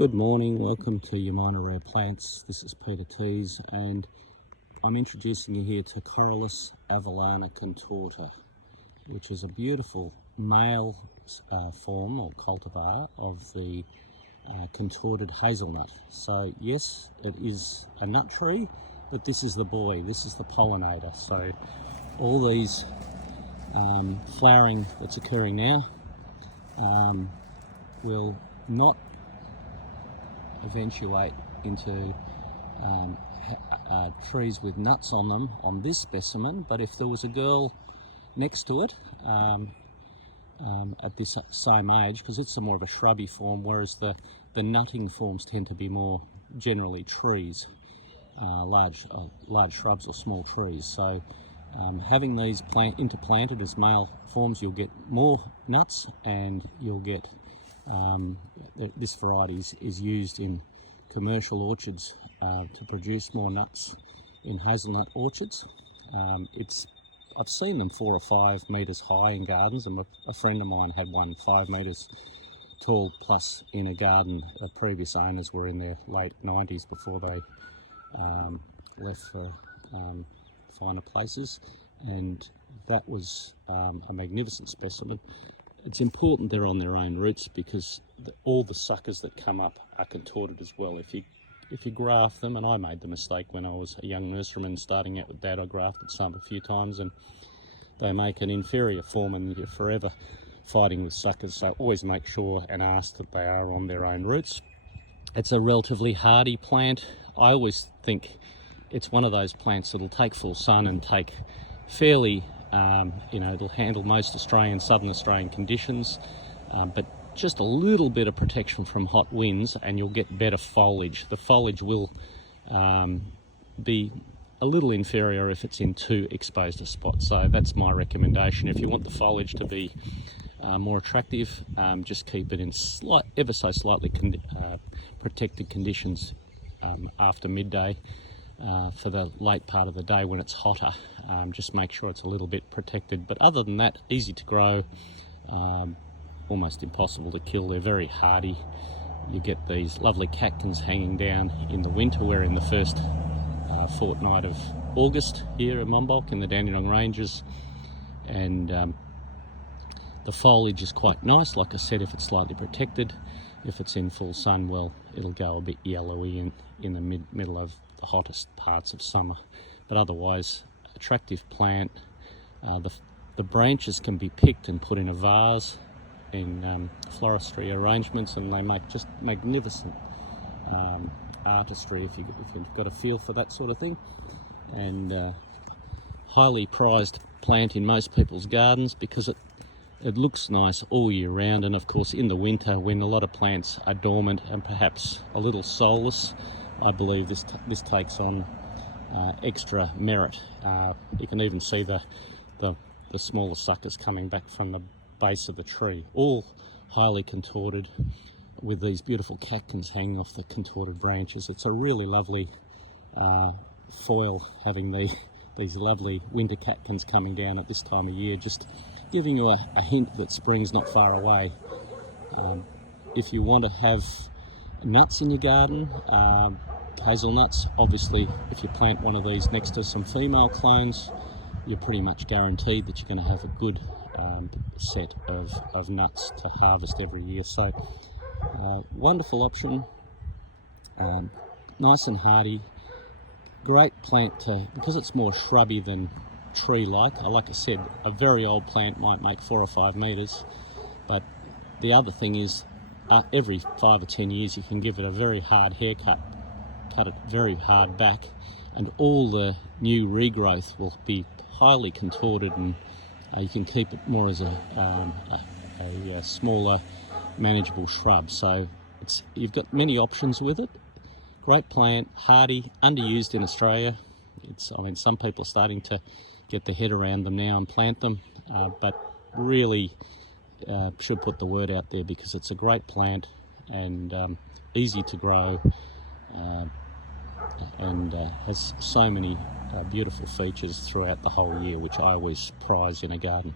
Good morning, welcome to Yamina Rare Plants. This is Pete Teese and I'm introducing you here to Corylus avellana contorta, which is a beautiful male form or cultivar of the contorted hazelnut. So yes, it is a nut tree, but this is the boy, this is the pollinator. So all these flowering that's occurring now will not eventuate into trees with nuts on them on this specimen, but if there was a girl next to it at this same age, because it's more of a shrubby form, whereas the nutting forms tend to be more generally trees, large shrubs or small trees. So having these interplanted as male forms, you'll get more nuts, and you'll get this variety is used in commercial orchards to produce more nuts in hazelnut orchards. I've seen them 4 or 5 metres high in gardens, and a friend of mine had one 5 metres tall plus in a garden. Previous owners were in their late 90s before they left for finer places, and that was a magnificent specimen. It's important they're on their own roots, because all the suckers that come up are contorted as well. If you graft them, and I made the mistake when I was a young nurseryman starting out with Dad, I grafted some a few times, and they make an inferior form and you're forever fighting with suckers. So always make sure and ask that they are on their own roots. It's a relatively hardy plant. I always think it's one of those plants that'll take full sun and take fairly it'll handle most southern Australian conditions, but just a little bit of protection from hot winds and you'll get better foliage. The foliage will be a little inferior if it's in too exposed a spot. So that's my recommendation. If you want the foliage to be more attractive, just keep it in ever so slightly protected conditions after midday. For the late part of the day when it's hotter, just make sure it's a little bit protected. But other than that, easy to grow, almost impossible to kill. They're very hardy. You get these lovely catkins hanging down in the winter. We're in the first fortnight of August here in Monbulk in the Dandenong Ranges, and the foliage is quite nice. Like I said, if it's slightly protected. If it's in full sun, well, it'll go a bit yellowy in the middle of the hottest parts of summer. But otherwise, attractive plant. The branches can be picked and put in a vase in floristry arrangements, and they make just magnificent artistry if you've got a feel for that sort of thing. And highly prized plant in most people's gardens because it looks nice all year round, and of course in the winter when a lot of plants are dormant and perhaps a little soulless, I believe this takes on extra merit. You can even see the smaller suckers coming back from the base of the tree, all highly contorted with these beautiful catkins hanging off the contorted branches. It's a really lovely foil having these lovely winter catkins coming down at this time of year, just giving you a hint that spring's not far away. If you want to have nuts in your garden, hazelnuts, obviously if you plant one of these next to some female clones, you're pretty much guaranteed that you're going to have a good set of nuts to harvest every year. So wonderful option, nice and hardy, great plant because it's more shrubby than tree-like. Like I said, a very old plant might make 4 or 5 metres, but the other thing is every 5 or 10 years you can give it a very hard haircut, cut it very hard back, and all the new regrowth will be highly contorted, and you can keep it more as a smaller manageable shrub. So you've got many options with it. Great plant, hardy, underused in Australia. Some people are starting to get their head around them now and plant them, but really should put the word out there because it's a great plant and easy to grow, and has so many beautiful features throughout the whole year, which I always prize in a garden.